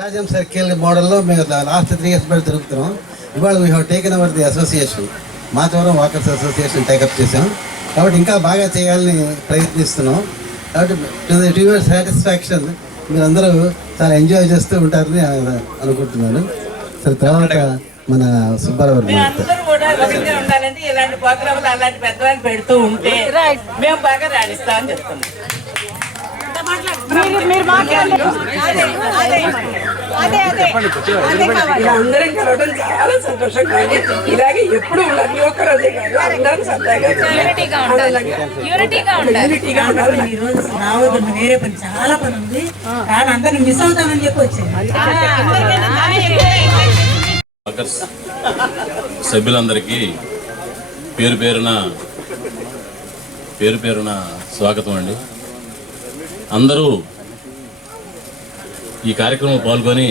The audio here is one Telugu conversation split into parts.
రాజం సర్కిల్ మోడల్లో మేము లాస్ట్ 3 years బట్టి తిరుగుతున్నాం. ఇవాళ we have taken our the association, Machavaram walkers association take up చేసాం. కాబట్టి ఇంకా బాగా చేయాలని ప్రయత్నిస్తున్నాం. కాబట్టి టు యువర్ సాటిస్ఫాక్షన్ మీరందరూ చాలా ఎంజాయ్ చేస్తూ ఉంటారని అనుకుంటున్నాను. సరే, తర్వాత మన సుబ్బారావు అందరూ కూడా ఉండాలంటే ఇలాంటి ప్రోగ్రాంలు అలాంటి పెద్దవాళ్ళు పెడుతూ ఉంటే మేము బాగా రాణిస్తామని చెప్తున్నాం. అందరం కలవడం చాలా సంతోషంగా ఉంది. ఇలాగే ఎప్పుడు ఉండాలి, ఒక్కరోజే కాదు, అందరం సరదాగా యూనిటీగా ఉండాలి. ఈ రోజు రావద్దు, వేరే పని చాలా పని ఉంది, కానీ అందరిని మిస్ అవుతామని చెప్పి వచ్చాను. సభ్యులందరికీ పేరు పేరున స్వాగతం అండి. అందరూ ఈ కార్యక్రమంలో పాల్గొని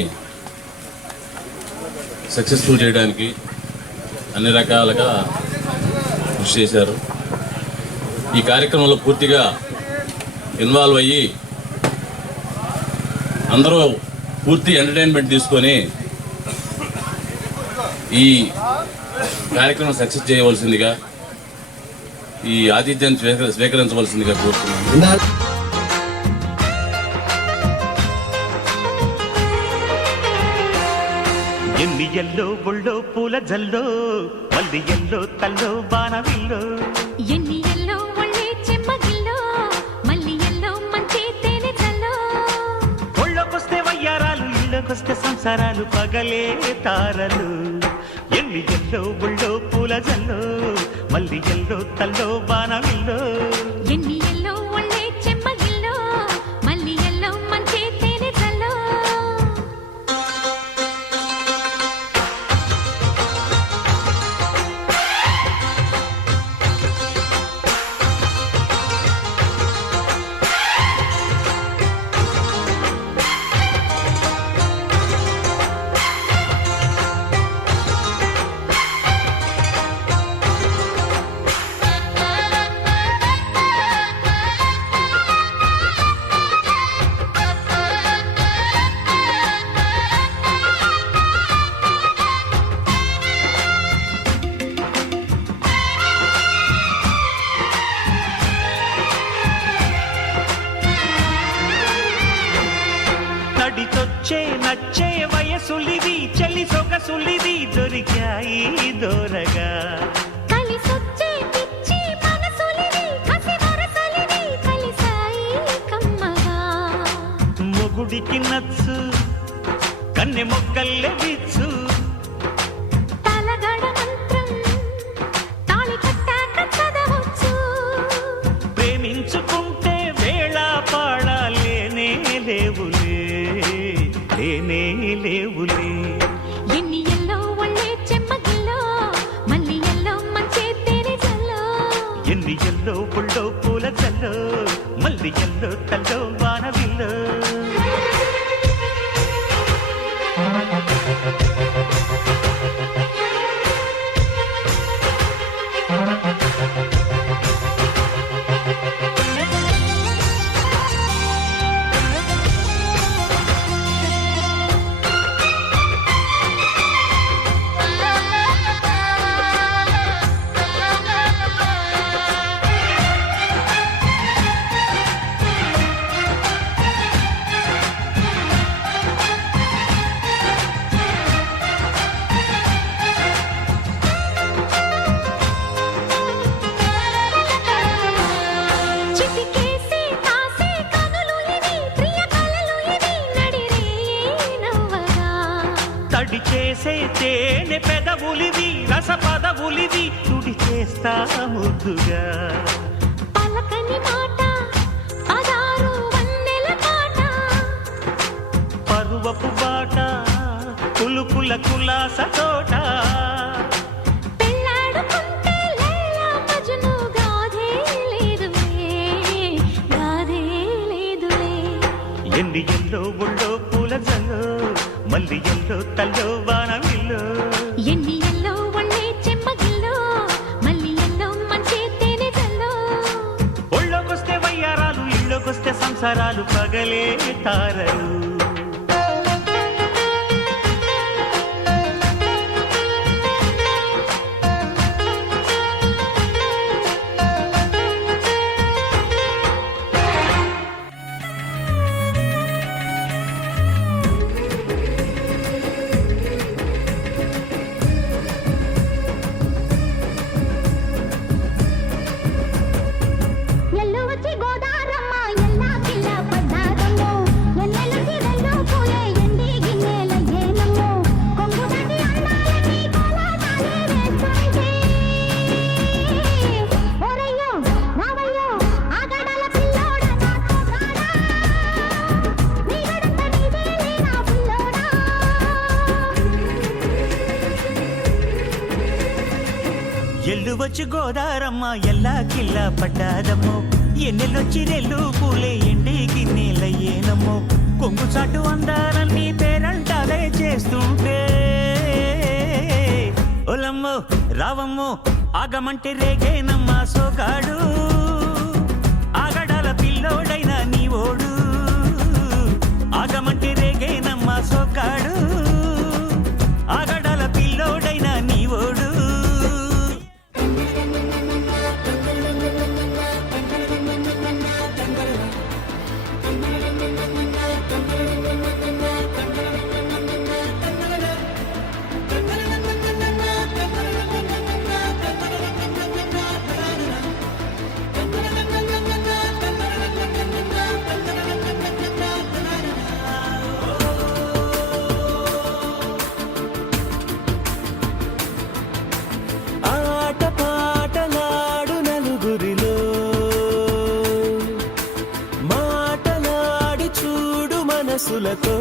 సక్సెస్ఫుల్ చేయడానికి అన్ని రకాలుగా కృషి చేశారు. ఈ కార్యక్రమంలో పూర్తిగా ఇన్వాల్వ్ అయ్యి అందరూ పూర్తి ఎంటర్టైన్మెంట్ తీసుకొని ఈ కార్యక్రమం సక్సెస్ చేయవలసిందిగా, ఈ ఆతిథ్యాన్ని స్వీకరించవలసిందిగా కోరుతున్నాను. ఎన్ని ఎల్లో బుళ్ళో పూల జల్లో, మల్లి ఎల్లో తల్లో బాణవిల్లో, ఎన్ని ఎల్లో ఒళ్ళే చెమ్మగిల్లో, మల్లి ఎల్లో మంచి తేనె జల్లో, ఒళ్ళొకొస్తే వయ్యారాలు, ఇళ్ళకొస్తే సంసారాలు, పగలే తారలు. ఎన్ని ఎల్లో బుళ్ళో పూల జల్లో, మల్లి ఎల్లో తల్లో బాణవిల్లో, ఎన్ని ఎల్లో ఒళ్ళే చెమ్మగిల్లో, మల్లి ఎల్లో మంచి తేనె జల్లో. నచ్చే వయసులిది, చలి సొగసులిది, దొరికాయి దూరగా. కలిసొచ్చే పిచ్చి మనసులిది, కసి వరసలిది, కలిసాయి కమ్మగా. మొగుడికి నచ్చు, కన్నె మొక్కల్లే విచ్చు, తలగడ మంత్రం తాళి కట్టాక చదవచ్చు. ప్రేమించుకుంటే వేళ పాడాలేనే లేవులే, లేనే లేవులే. ఎన్ని ఎల్లో ఒళ్ళే చెమ్మగిల్లో, మల్లి ఎల్లో మంచి తేనె జల్లో, ఎన్ని ఎల్లో పుల్లో పూల జల్లో, మల్లి ఎల్లో తల్లో వానవిల్లో. చిటికేసి కాసే కనులు ఇవి, ప్రియ కలలు ఇవి, నడిరే నవ్వగా. తడి చేసే తేనె పెదవులివి, రస పదవులివి, తుడి చేస్తా ముద్దుగా. పలకని మాట పదారు వన్నెల పాట, పరువపు బాట కులుకుల కులాస తోట. పెళ్ళాడుకుంటే లైలా మజ్ను గాథే లేదులే, గాథే లేదులే. ఎన్ని ఎల్లో ఒళ్ళో పూల జల్లో, మల్లి ఎల్లో తల్లో వానవిల్లో, ఎన్ని ఎల్లో ఒళ్ళే చెమ్మగిల్లో, మల్లి ఎల్లో మంచి తేనె జల్లో, ఒళ్ళోకొస్తే వయ్యారాలు, ఇళ్ళోకొస్తే సంసారాలు, పగలే తారలు. ఎత్తుకొచ్చి గోదారమ్మ ఎల్లా కిల్లా పడ్డాదమ్మో ఎన్నెల్లొచ్చి రెల్లు పూలే ఎండి గిన్నెలయ్యేనమ్మో కొంగు చాటు అందాలన్నీ పేరంటాలే చేస్తుంటే ఒలమ్మో రావమ్మో ఆగమంటే రేగేనమ్మా సోగాడు ఆగడాల పిల్లోడైనా నీ ఓడు ఆగమంటే రేగేనమ్మా సోగాడు ఆగడాల పిల్లోడైనా నీ ఓడు ఆట పాటలాడు నలుగురిలో మాటలాడి చూడు మనసులతో